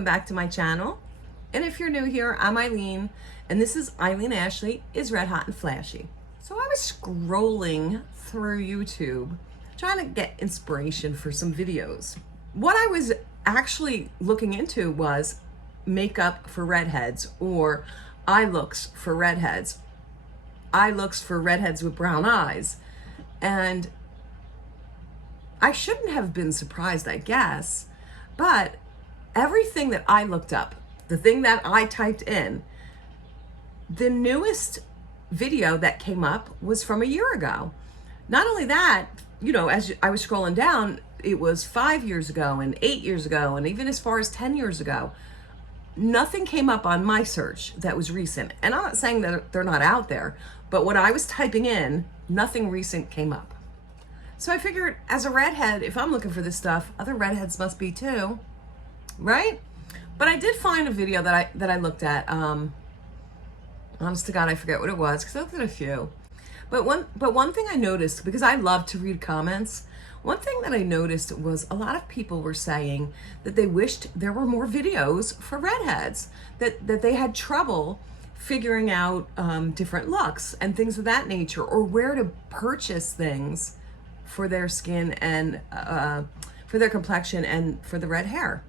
welcome back to my channel. And if you're new here, I'm Eileen, and this is Eileen Ashley is Red Hot and Flashy. So I was scrolling through YouTube trying to get inspiration for some videos. What I was actually looking into was makeup for redheads, or eye looks for redheads. Eye looks for redheads with brown eyes. And I shouldn't have been surprised, I guess, but everything that I looked up, the thing that I typed in, the newest video that came up was from a year ago. Not only that, you know, as I was scrolling down, it was 5 years ago and 8 years ago and even as far as 10 years ago. Nothing came up on my search that was recent. And I'm not saying that they're not out there, but what I was typing in, nothing recent came up. So I figured, as a redhead, if I'm looking for this stuff, other redheads must be too, right? But I did find a video that I looked at. Honest to God, I forget what it was because I looked at a few. But one thing I noticed, because I love to read comments, one thing that I noticed was a lot of people were saying that they wished there were more videos for redheads, that they had trouble figuring out different looks and things of that nature, or where to purchase things for their skin and for their complexion and for the red hair.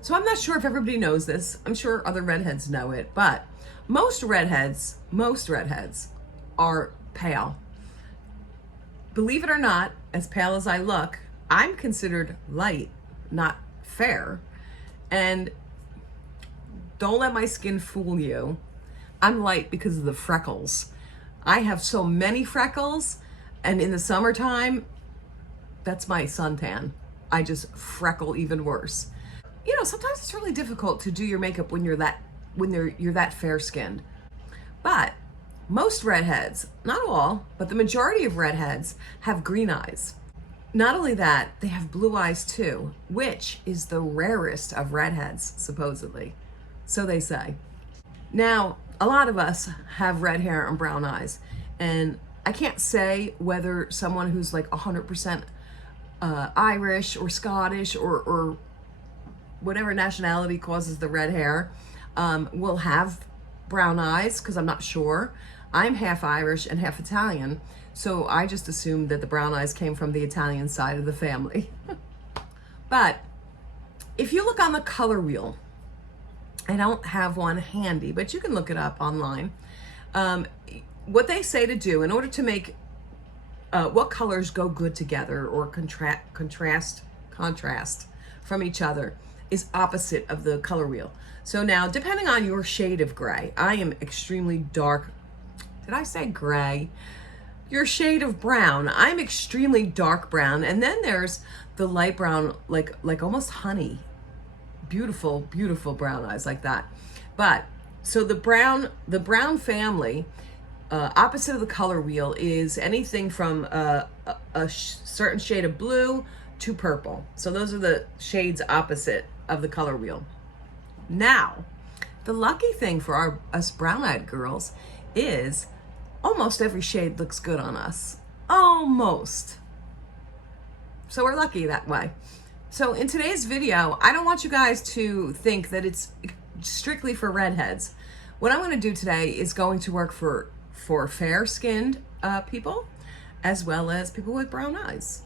So I'm not sure if everybody knows this. I'm sure other redheads know it, but most redheads are pale. Believe it or not, as pale as I look, I'm considered light, not fair. And don't let my skin fool you. I'm light because of the freckles. I have so many freckles, and in the summertime, that's my suntan. I just freckle even worse. You know, sometimes it's really difficult to do your makeup when you're that fair skinned. But most redheads, not all, but the majority of redheads have green eyes. Not only that, they have blue eyes too, which is the rarest of redheads, supposedly. So they say. Now, a lot of us have red hair and brown eyes, and I can't say whether someone who's like 100% Irish or Scottish or whatever nationality causes the red hair will have brown eyes, because I'm not sure. I'm half Irish and half Italian, so I just assumed that the brown eyes came from the Italian side of the family. But if you look on the color wheel, I don't have one handy, but you can look it up online. What they say to do in order to make what colors go good together or contrast from each other is opposite of the color wheel. So now, depending on your shade of gray, I am extremely dark. Did I say gray? Your shade of brown, I'm extremely dark brown. And then there's the light brown, like almost honey. Beautiful, beautiful brown eyes like that. But so the brown family, opposite of the color wheel, is anything from a certain shade of blue to purple. So those are the shades opposite of the color wheel. Now, the lucky thing for us brown-eyed girls is almost every shade looks good on us. Almost. So we're lucky that way. So in today's video, I don't want you guys to think that it's strictly for redheads. What I'm going to do today is going to work for fair-skinned people, as well as people with brown eyes.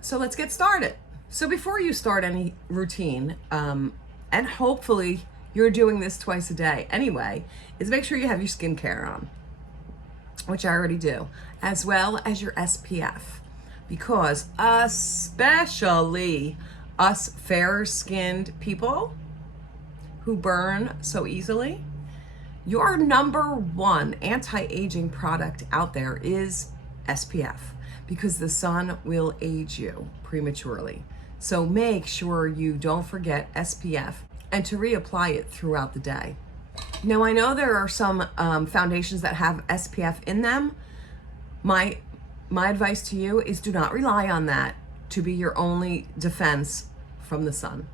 So let's get started. So before you start any routine, and hopefully you're doing this twice a day anyway, is make sure you have your skincare on, which I already do, as well as your SPF. Because especially us fair-skinned people who burn so easily, your #1 anti-aging product out there is SPF, because the sun will age you prematurely. So make sure you don't forget SPF and to reapply it throughout the day. Now, I know there are some foundations that have SPF in them. My advice to you is do not rely on that to be your only defense from the sun.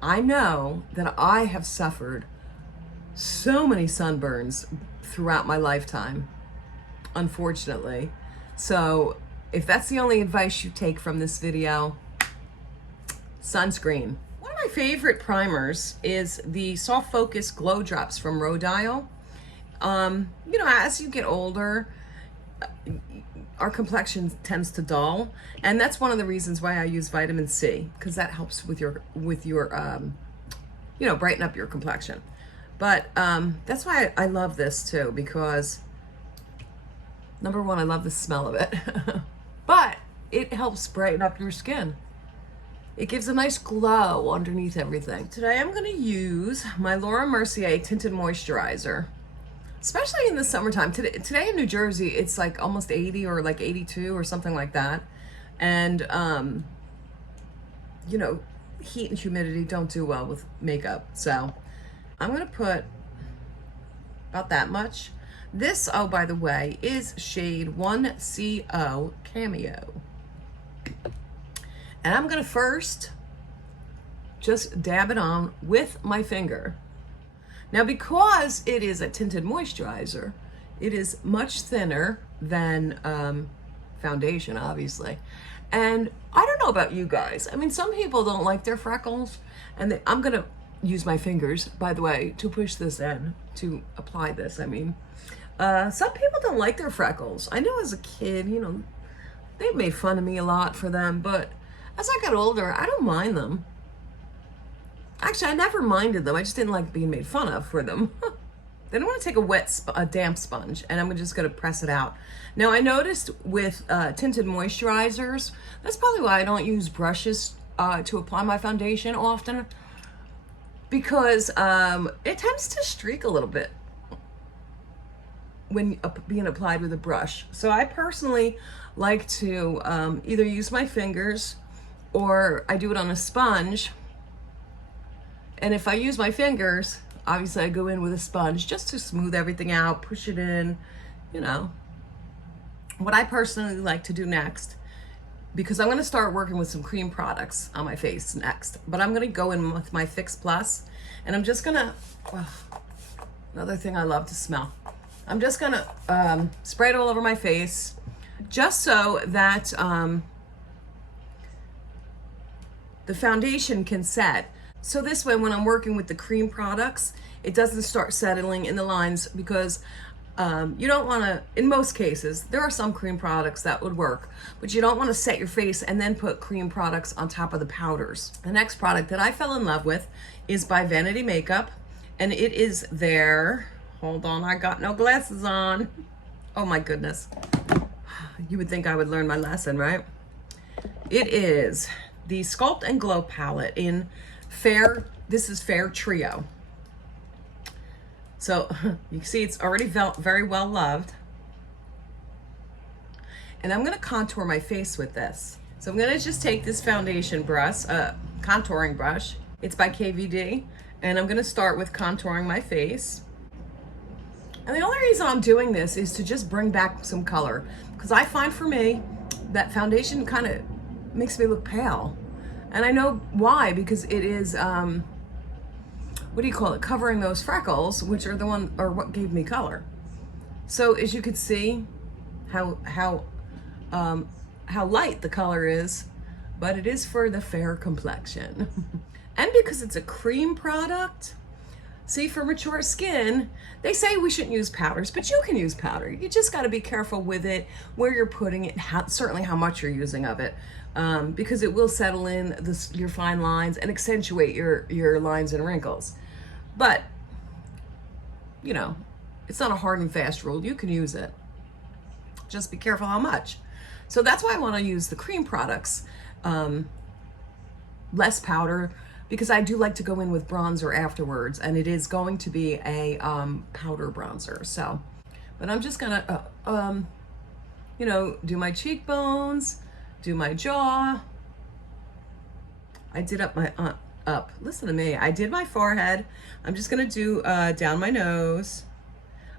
I know that I have suffered so many sunburns throughout my lifetime, unfortunately. So if that's the only advice you take from this video, sunscreen. One of my favorite primers is the Soft Focus Glow Drops from Rodial. You know, as you get older, our complexion tends to dull, and that's one of the reasons why I use vitamin C, because that helps with your you know, brighten up your complexion. But that's why I love this too, because number one, I love the smell of it, but it helps brighten up your skin. It gives a nice glow underneath everything. Today I'm gonna use my Laura Mercier Tinted Moisturizer, especially in the summertime. Today in New Jersey, it's like almost 80 or like 82 or something like that. And, you know, heat and humidity don't do well with makeup. So I'm gonna put about that much. This, oh, by the way, is shade 1CO Cameo. And I'm gonna first just dab it on with my finger. Now, because it is a tinted moisturizer, it is much thinner than foundation, obviously. And I don't know about you guys. I mean, some people don't like their freckles, and I'm gonna use my fingers, by the way, to push this in, to apply this, I mean. Some people don't like their freckles. I know as a kid, you know, they made fun of me a lot for them, but as I got older, I don't mind them. Actually, I never minded them. I just didn't like being made fun of for them. Then I want to take a damp sponge, and I'm just going to press it out. Now, I noticed with tinted moisturizers, that's probably why I don't use brushes to apply my foundation often, because it tends to streak a little bit when being applied with a brush. So I personally like to either use my fingers, or I do it on a sponge. And if I use my fingers, obviously I go in with a sponge just to smooth everything out, push it in, you know. What I personally like to do next, because I'm gonna start working with some cream products on my face next, but I'm gonna go in with my Fix Plus, and I'm just gonna, another thing I love to smell. I'm just gonna spray it all over my face, just so that the foundation can set. So this way, when I'm working with the cream products, it doesn't start settling in the lines, because you don't want to, in most cases, there are some cream products that would work, but you don't want to set your face and then put cream products on top of the powders. The next product that I fell in love with is by Vanity Makeup, and it is their, hold on, I got no glasses on. Oh my goodness. You would think I would learn my lesson, right? It is the Sculpt and Glow palette in Fair, this is Fair Trio. So you can see it's already very well loved. And I'm gonna contour my face with this. So I'm gonna just take this foundation brush, contouring brush. It's by KVD. And I'm gonna start with contouring my face. And the only reason I'm doing this is to just bring back some color, because I find for me that foundation kind of makes me look pale. And I know why, because it is, what do you call it? Covering those freckles, which are the one, or what gave me color. So as you could see how light the color is, but it is for the fair complexion. And because it's a cream product, see, for mature skin, they say we shouldn't use powders, but you can use powder. You just got to be careful with it, where you're putting it, certainly how much you're using of it, because it will settle in your fine lines and accentuate your lines and wrinkles. But, you know, it's not a hard and fast rule. You can use it. Just be careful how much. So that's why I want to use the cream products, less powder, because I do like to go in with bronzer afterwards, and it is going to be a powder bronzer. So, but I'm just gonna, you know, do my cheekbones, do my jaw. I did up my, listen to me. I did my forehead. I'm just gonna do down my nose.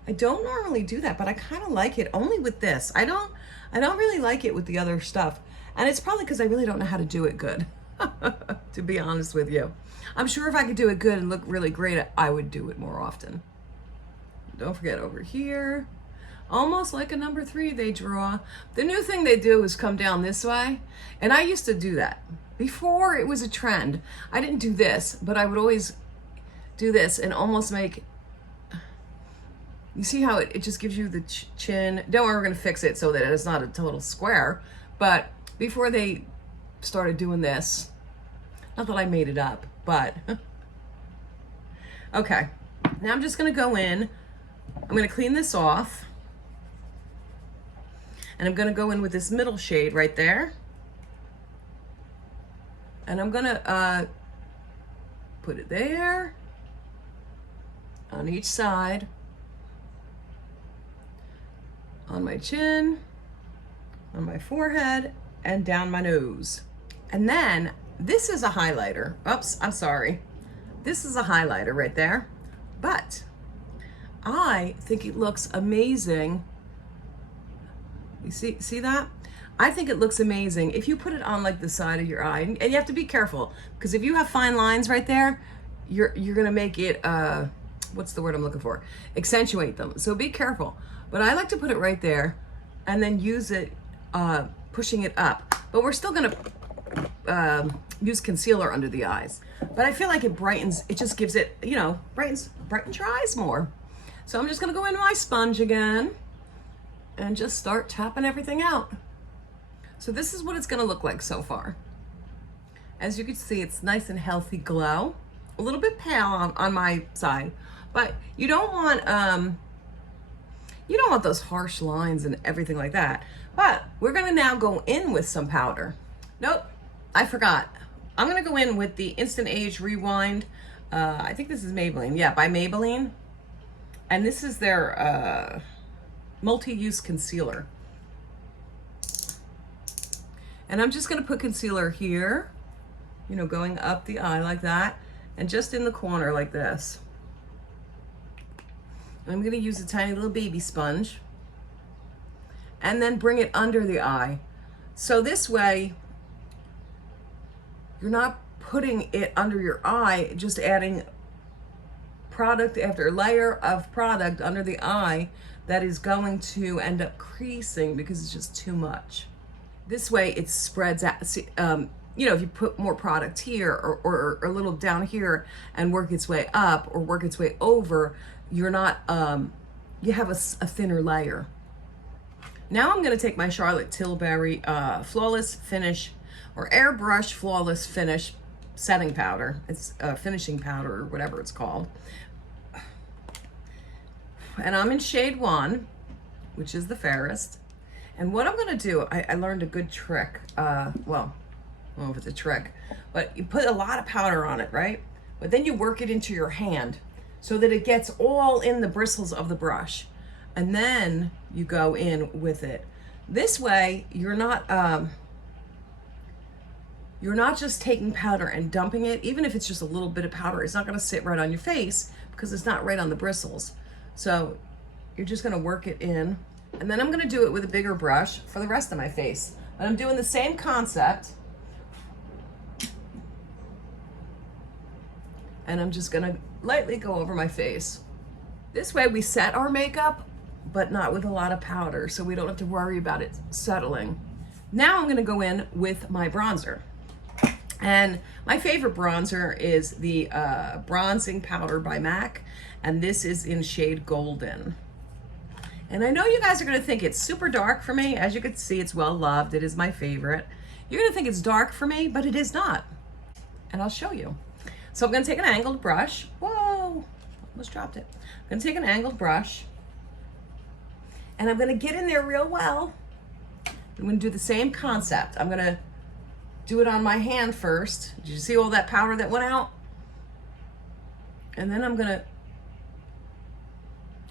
I don't normally do that, but I kind of like it only with this. I don't really like it with the other stuff. And it's probably because I really don't know how to do it good. To be honest with you. I'm sure if I could do it good and look really great, I would do it more often. Don't forget over here, almost like a number 3 they draw. The new thing they do is come down this way, and I used to do that. Before it was a trend, I didn't do this, but I would always do this and almost make, you see how it just gives you the chin. Don't worry, we're gonna fix it so that it's not a total square. But before they started doing this, not that I made it up, but okay. Now I'm just gonna go in, I'm gonna clean this off, and I'm gonna go in with this middle shade right there. And I'm gonna put it there on each side, on my chin, on my forehead, and down my nose. And then this is a highlighter. Oops, I'm sorry. This is a highlighter right there, but I think it looks amazing. You see that? I think it looks amazing if you put it on like the side of your eye, and you have to be careful because if you have fine lines right there, you're gonna make it what's the word I'm looking for? Accentuate them. So be careful. But I like to put it right there and then use it pushing it up. But we're still gonna use concealer under the eyes. But I feel like it brightens, it just gives it, you know, brightens your eyes more. So I'm just gonna go in my sponge again and just start tapping everything out. So this is what it's gonna look like so far. As you can see, it's nice and healthy glow. A little bit pale on my side, but you don't want those harsh lines and everything like that. But we're gonna now go in with some powder. Nope, I forgot. I'm gonna go in with the Instant Age Rewind. I think this is Maybelline, yeah, by Maybelline. And this is their multi-use concealer. And I'm just gonna put concealer here, you know, going up the eye like that, and just in the corner like this. And I'm gonna use a tiny little baby sponge and then bring it under the eye. So this way, you're not putting it under your eye, just adding product after layer of product under the eye that is going to end up creasing because it's just too much. This way it spreads out. You know, if you put more product here or a little down here and work its way up or work its way over, you're not, you have a thinner layer. Now I'm gonna take my Charlotte Tilbury Flawless Finish or Airbrush Flawless Finish setting powder. It's finishing powder or whatever it's called. And I'm in shade 1, which is the fairest. And what I'm gonna do, I learned a good trick. Well, I don't know if it's a trick, but you put a lot of powder on it, right? But then you work it into your hand so that it gets all in the bristles of the brush. And then you go in with it. This way, you're not just taking powder and dumping it. Even if it's just a little bit of powder, it's not gonna sit right on your face because it's not right on the bristles. So you're just gonna work it in. And then I'm gonna do it with a bigger brush for the rest of my face. But I'm doing the same concept. And I'm just gonna lightly go over my face. This way we set our makeup, but not with a lot of powder, so we don't have to worry about it settling. Now I'm gonna go in with my bronzer. And my favorite bronzer is the Bronzing Powder by MAC, and this is in shade Golden. And I know you guys are gonna think it's super dark for me. As you can see, it's well loved. It is my favorite. You're gonna think it's dark for me, but it is not. And I'll show you. So I'm gonna take an angled brush. Whoa, almost dropped it. I'm gonna take an angled brush and I'm gonna get in there real well. I'm gonna do the same concept. I'm gonna do it on my hand first. Did you see all that powder that went out? And then I'm gonna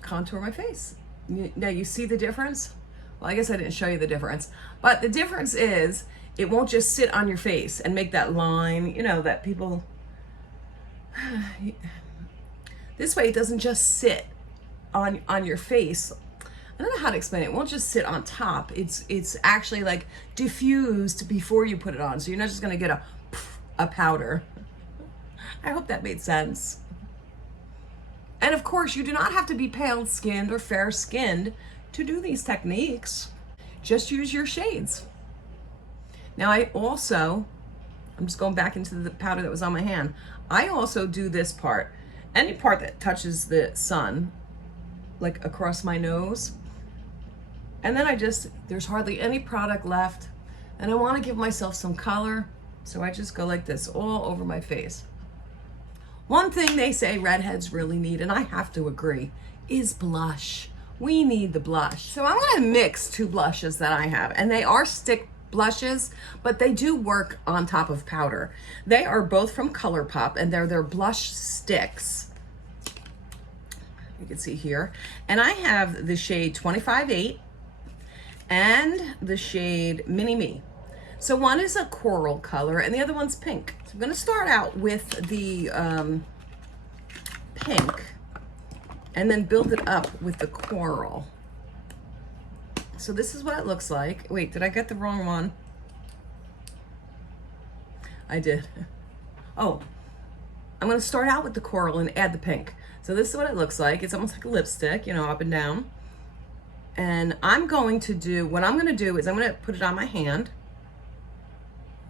contour my face. Now you see the difference? Well, I guess I didn't show you the difference, but the difference is it won't just sit on your face and make that line, you know, that people, this way it doesn't just sit on your face. I don't know how to explain it. It won't just sit on top. It's actually like diffused before you put it on. So you're not just gonna get a powder. I hope that made sense. And of course, you do not have to be pale skinned or fair skinned to do these techniques. Just use your shades. Now I also I'm just going back into the powder that was on my hand. I also do this part. Any part that touches the sun, like across my nose. And then there's hardly any product left. And I want to give myself some color. So I just go like this all over my face. One thing they say redheads really need, and I have to agree, is blush. We need the blush. So I'm gonna mix two blushes that I have, and they are stick blushes, but they do work on top of powder. They are both from Colourpop, and they're their blush sticks. You can see here. And I have the shade 25-8 and the shade Mini Me. So one is a coral color and the other one's pink. So I'm gonna start out with the pink and then build it up with the coral. So this is what it looks like. Wait, did I get the wrong one? I did. Oh, I'm gonna start out with the coral and add the pink. So this is what it looks like. It's almost like a lipstick, you know, up and down. And what I'm gonna do is I'm gonna put it on my hand.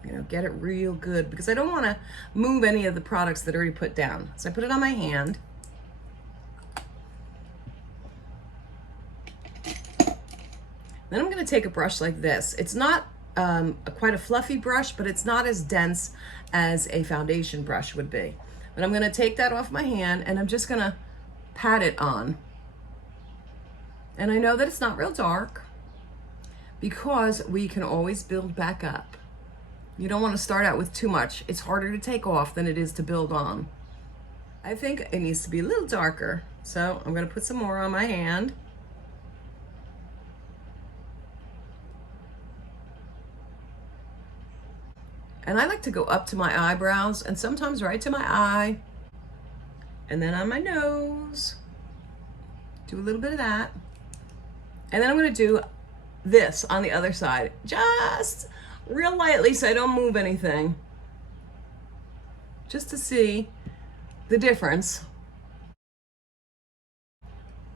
You know, get it real good because I don't wanna move any of the products that are already put down. So I put it on my hand. Then I'm gonna take a brush like this. It's not quite a fluffy brush, but it's not as dense as a foundation brush would be. But I'm gonna take that off my hand and I'm just gonna pat it on. And I know that it's not real dark because we can always build back up. You don't wanna start out with too much. It's harder to take off than it is to build on. I think it needs to be a little darker. So I'm gonna put some more on my hand. And I like to go up to my eyebrows and sometimes right to my eye. And then on my nose. Do a little bit of that. And then I'm gonna do this on the other side. Just real lightly so I don't move anything. Just to see the difference.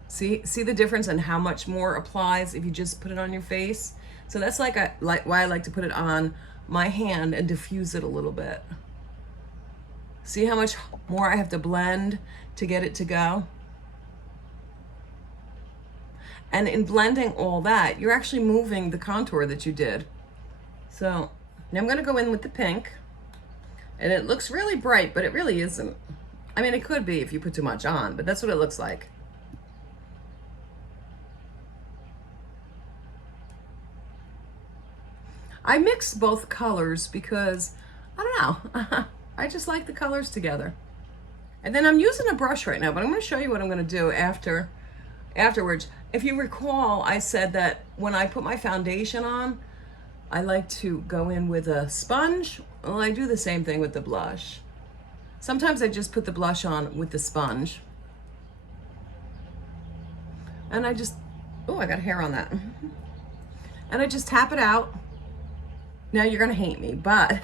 See the difference in how much more applies if you just put it on your face? So that's why I like to put it on my hand and diffuse it a little bit. See how much more I have to blend to get it to go? And in blending all that, you're actually moving the contour that you did. So now I'm gonna go in with the pink. And it looks really bright, but it really isn't. I mean, it could be if you put too much on, but that's what it looks like. I mix both colors because, I don't know, I just like the colors together. And then I'm using a brush right now, but I'm gonna show you what I'm gonna do afterwards. If you recall, I said that when I put my foundation on, I like to go in with a sponge. Well, I do the same thing with the blush. Sometimes I just put the blush on with the sponge. And I just, oh, I got hair on that. And I just tap it out. Now you're gonna hate me, but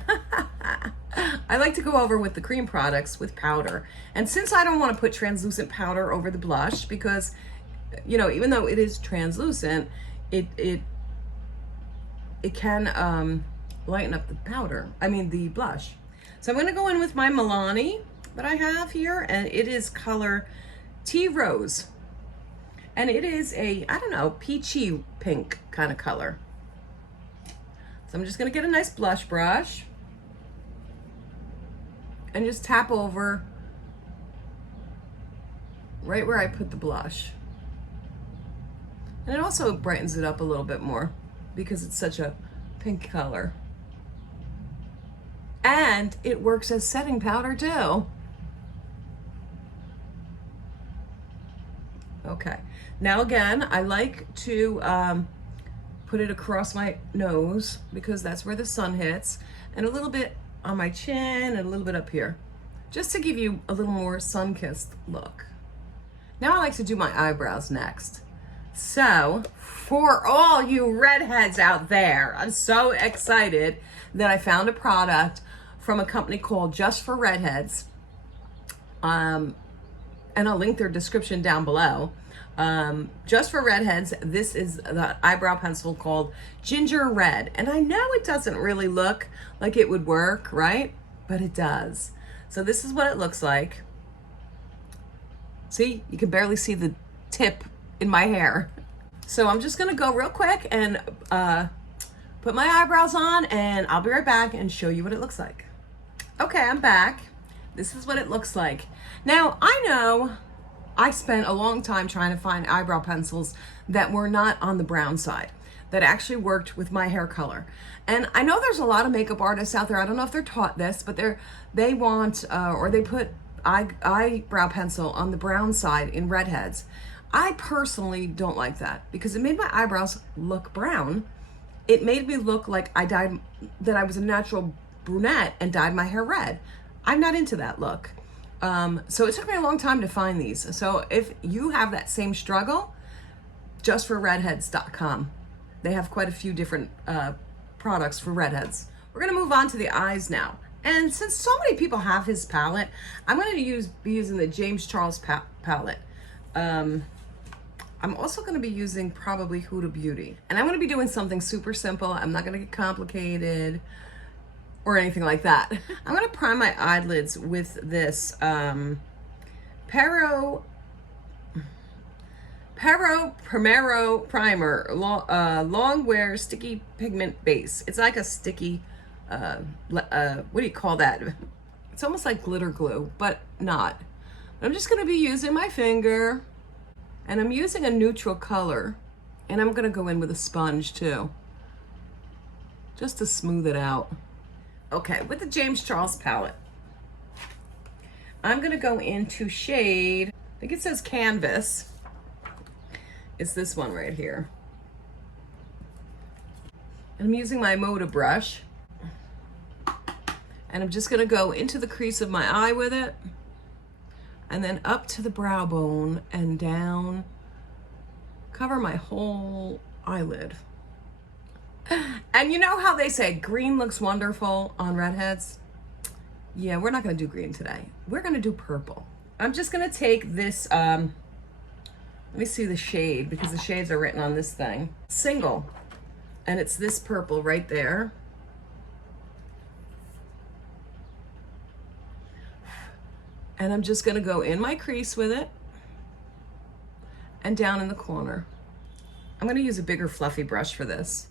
I like to go over with the cream products with powder. And since I don't wanna put translucent powder over the blush because, you know, even though it is translucent, it can lighten up the the blush. So I'm gonna go in with my Milani that I have here, and it is color Tea Rose. And it is a, I don't know, peachy pink kind of color. So I'm just gonna get a nice blush brush and just tap over right where I put the blush. And it also brightens it up a little bit more because it's such a pink color. And it works as setting powder too. Okay, now again, I like to put it across my nose because that's where the sun hits, and a little bit on my chin and a little bit up here, just to give you a little more sun-kissed look. Now I like to do my eyebrows next. So for all you redheads out there, I'm so excited that I found a product from a company called Just for Redheads. And I'll link their description down below. just for redheads. This is the eyebrow pencil called Ginger Red. And I know it doesn't really look like it would work, right? But it does. So this is what it looks like. See, you can barely see the tip in my hair. So I'm just gonna go real quick and put my eyebrows on, and I'll be right back and show you what it looks like. Okay, I'm back. This is what it looks like. Now, I know I spent a long time trying to find eyebrow pencils that were not on the brown side, that actually worked with my hair color. And I know there's a lot of makeup artists out there, I don't know if they're taught this, but they want, or they put eyebrow pencil on the brown side in redheads. I personally don't like that because it made my eyebrows look brown. It made me look like that I was a natural brunette and dyed my hair red. I'm not into that look. So it took me a long time to find these. So if you have that same struggle, justforredheads.com. They have quite a few different products for redheads. We're gonna move on to the eyes now. And since so many people have his palette, I'm gonna be using the James Charles palette. I'm also gonna be using probably Huda Beauty. And I'm gonna be doing something super simple. I'm not gonna get complicated or anything like that. I'm gonna prime my eyelids with this Primero Primer, long wear sticky pigment base. It's like a sticky, what do you call that? It's almost like glitter glue, but not. I'm just gonna be using my finger, and I'm using a neutral color, and I'm gonna go in with a sponge too, just to smooth it out. Okay, with the James Charles palette, I'm gonna go into shade, I think it says Canvas. It's this one right here. And I'm using my Moda brush. And I'm just gonna go into the crease of my eye with it, and then up to the brow bone and down, cover my whole eyelid. And you know how they say green looks wonderful on redheads? Yeah, we're not gonna do green today. We're gonna do purple. I'm just gonna take this, let me see the shade, because the shades are written on this thing. Single, and it's this purple right there. And I'm just gonna go in my crease with it and down in the corner. I'm gonna use a bigger fluffy brush for this.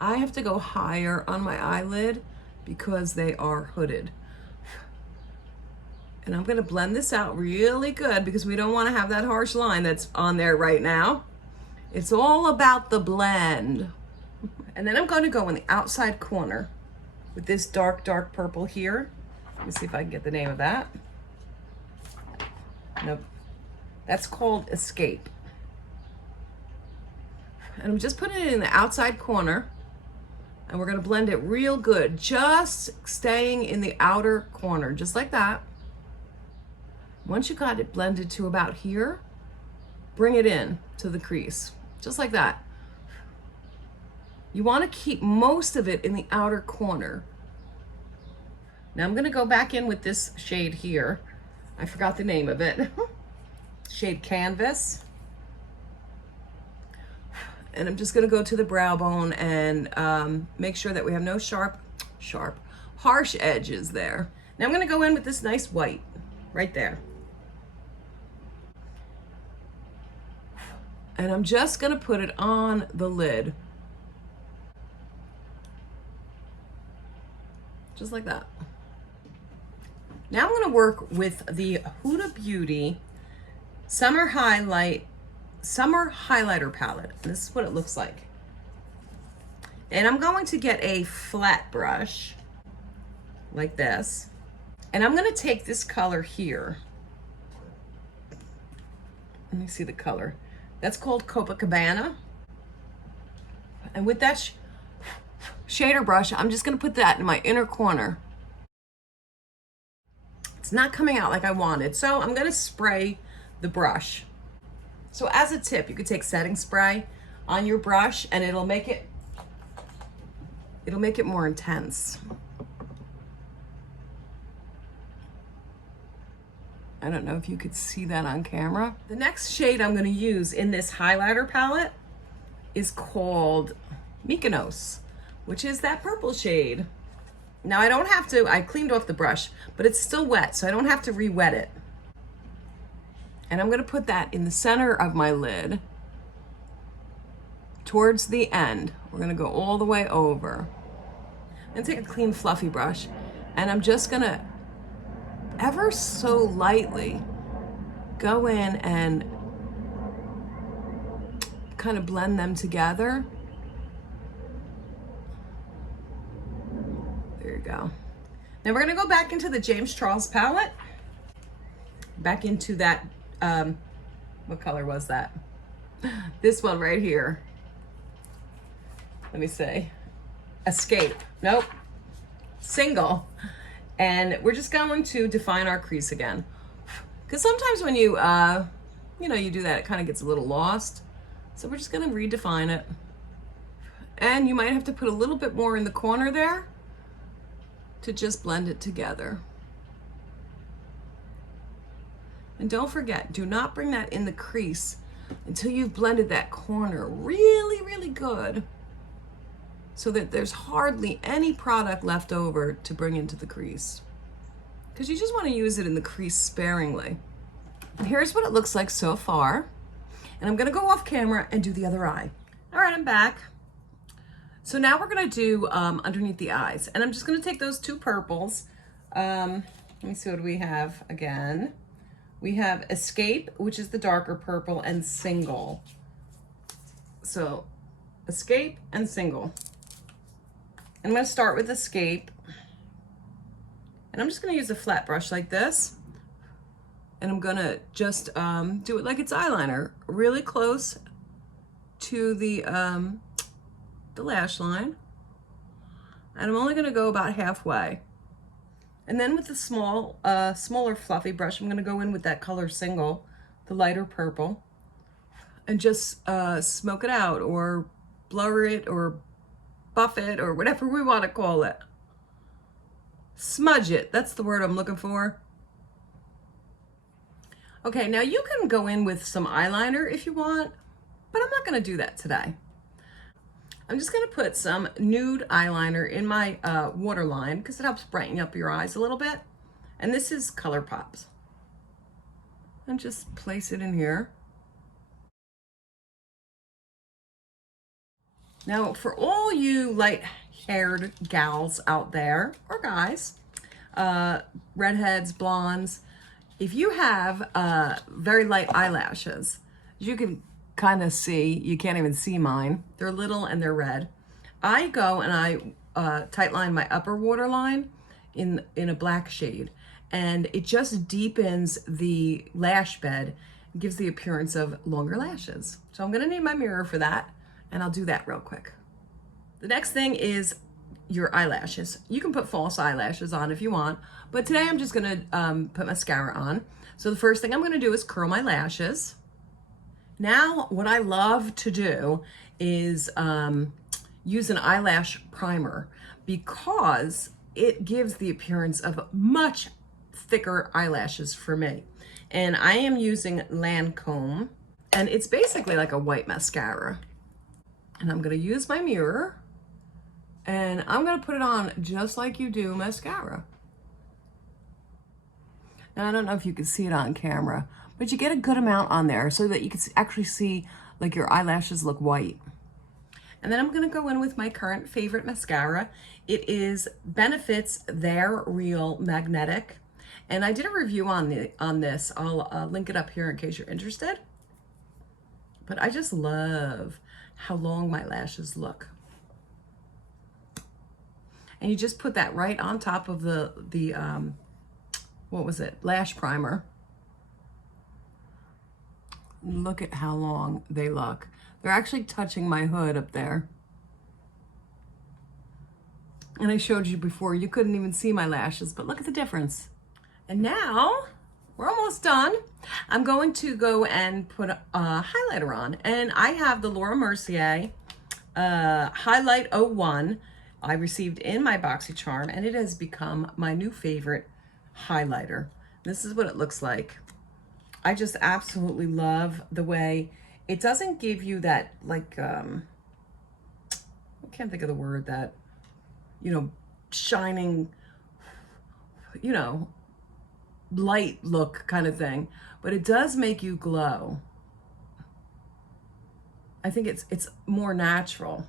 I have to go higher on my eyelid because they are hooded. And I'm gonna blend this out really good because we don't wanna have that harsh line that's on there right now. It's all about the blend. And then I'm gonna go in the outside corner with this dark, dark purple here. Let me see if I can get the name of that. Nope. That's called Escape. And I'm just putting it in the outside corner, and we're gonna blend it real good, just staying in the outer corner, just like that. Once you got it blended to about here, bring it in to the crease, just like that. You wanna keep most of it in the outer corner. Now I'm gonna go back in with this shade here. I forgot the name of it. Shade Canvas. And I'm just gonna go to the brow bone and make sure that we have no harsh edges there. Now I'm gonna go in with this nice white right there. And I'm just gonna put it on the lid. Just like that. Now I'm gonna work with the Huda Beauty Summer Highlighter palette. And this is what it looks like. And I'm going to get a flat brush like this. And I'm gonna take this color here. Let me see the color. That's called Copacabana. And with that shader brush, I'm just gonna put that in my inner corner. It's not coming out like I wanted, so I'm gonna spray the brush. So as a tip, you could take setting spray on your brush and it'll make it more intense. I don't know if you could see that on camera. The next shade I'm gonna use in this highlighter palette is called Mykonos, which is that purple shade. Now I don't have to, I cleaned off the brush, but it's still wet, so I don't have to re-wet it. And I'm gonna put that in the center of my lid towards the end. We're gonna go all the way over. I'm gonna take a clean fluffy brush and I'm just gonna ever so lightly go in and kind of blend them together. There you go. Now we're gonna go back into the James Charles palette, back into that, what color was that? This one right here. Let me see. Escape. Nope. Single. And we're just going to define our crease again. Because sometimes when you, you do that, it kind of gets a little lost. So we're just going to redefine it. And you might have to put a little bit more in the corner there to just blend it together. And don't forget, do not bring that in the crease until you've blended that corner really, really good, so that there's hardly any product left over to bring into the crease. Because you just want to use it in the crease sparingly. And here's what it looks like so far. And I'm gonna go off camera and do the other eye. All right, I'm back. So now we're gonna do underneath the eyes. And I'm just gonna take those two purples. Let me see, what do we have again? We have Escape, which is the darker purple, and Single. So Escape and Single. I'm gonna start with Escape. And I'm just gonna use a flat brush like this. And I'm gonna just do it like it's eyeliner, really close to the lash line. And I'm only gonna go about halfway. And then with the smaller fluffy brush, I'm gonna go in with that color Single, the lighter purple, and just smoke it out or blur it or buff it or whatever we wanna call it. Smudge it, that's the word I'm looking for. Okay, now you can go in with some eyeliner if you want, but I'm not gonna do that today. I'm just gonna put some nude eyeliner in my waterline because it helps brighten up your eyes a little bit. And this is Colourpop's. And just place it in here. Now, for all you light-haired gals out there, or guys, redheads, blondes, if you have very light eyelashes, you can kind of see, you can't even see mine. They're little and they're red. I go and I tightline my upper waterline in a black shade, and it just deepens the lash bed, gives the appearance of longer lashes. So I'm gonna need my mirror for that, and I'll do that real quick. The next thing is your eyelashes. You can put false eyelashes on if you want, but today I'm just gonna put mascara on. So the first thing I'm gonna do is curl my lashes. Now, what I love to do is use an eyelash primer because it gives the appearance of much thicker eyelashes for me. And I am using Lancome, and it's basically like a white mascara. And I'm gonna use my mirror, and I'm gonna put it on just like you do mascara. Now, I don't know if you can see it on camera, but you get a good amount on there so that you can actually see like your eyelashes look white. And then I'm gonna go in with my current favorite mascara. It is Benefit's They're Real Magnetic. And I did a review on this. I'll link it up here in case you're interested. But I just love how long my lashes look. And you just put that right on top of the what was it? Lash primer. Look at how long they look. They're actually touching my hood up there. And I showed you before, you couldn't even see my lashes, but look at the difference. And now, we're almost done. I'm going to go and put a highlighter on. And I have the Laura Mercier Highlight 01 I received in my BoxyCharm, and it has become my new favorite highlighter. This is what it looks like. I just absolutely love the way it doesn't give you that, like, I can't think of the word, that, you know, shining, you know, light look kind of thing, but it does make you glow. I think it's more natural.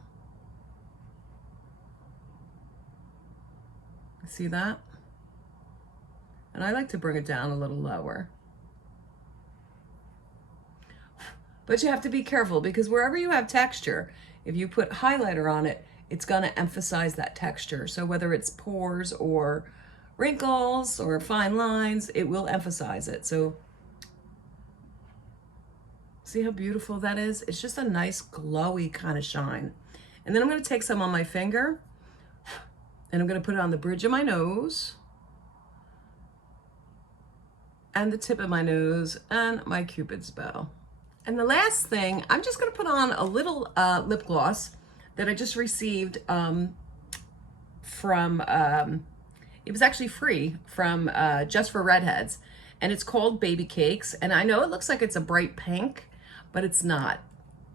See that? And I like to bring it down a little lower. But you have to be careful, because wherever you have texture, if you put highlighter on it, it's going to emphasize that texture. So whether it's pores or wrinkles or fine lines, it will emphasize it. So see how beautiful that is? It's just a nice glowy kind of shine. And then I'm going to take some on my finger, and I'm going to put it on the bridge of my nose and the tip of my nose and my Cupid's bow. And the last thing, I'm just going to put on a little lip gloss that I just received from, it was actually free from Just for Redheads, and it's called Baby Cakes. And I know it looks like it's a bright pink, but it's not.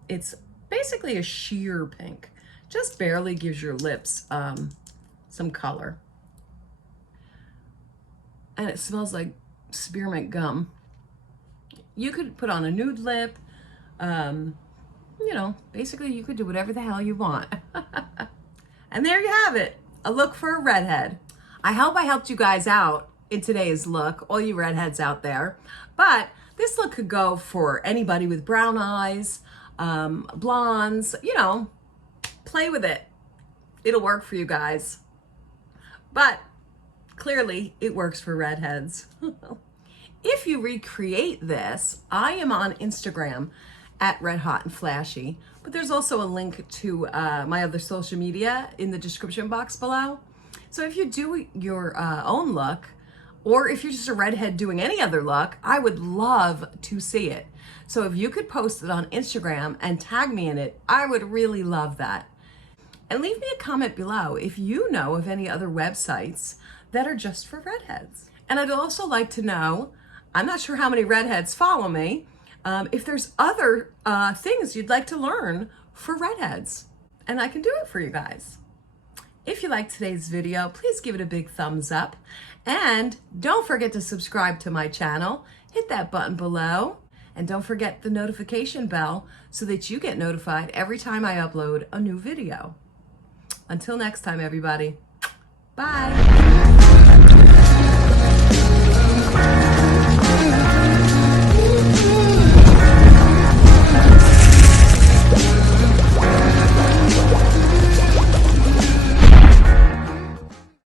It's basically a sheer pink. Just barely gives your lips some color. And it smells like spearmint gum. You could put on a nude lip. You know, basically you could do whatever the hell you want. And there you have it, a look for a redhead. I hope I helped you guys out in today's look, all you redheads out there. But this look could go for anybody with brown eyes, blondes, you know, play with it. It'll work for you guys. But clearly it works for redheads. If you recreate this, I am on Instagram at redhotandflashy, but there's also a link to my other social media in the description box below. So if you do your own look, or if you're just a redhead doing any other look, I would love to see it. So if you could post it on Instagram and tag me in it, I would really love that. And leave me a comment below if you know of any other websites that are just for redheads. And I'd also like to know, I'm not sure how many redheads follow me, if there's other things you'd like to learn for redheads, and I can do it for you guys. If you liked today's video, please give it a big thumbs up, and don't forget to subscribe to my channel. Hit that button below, and don't forget the notification bell so that you get notified every time I upload a new video. Until next time, everybody, bye.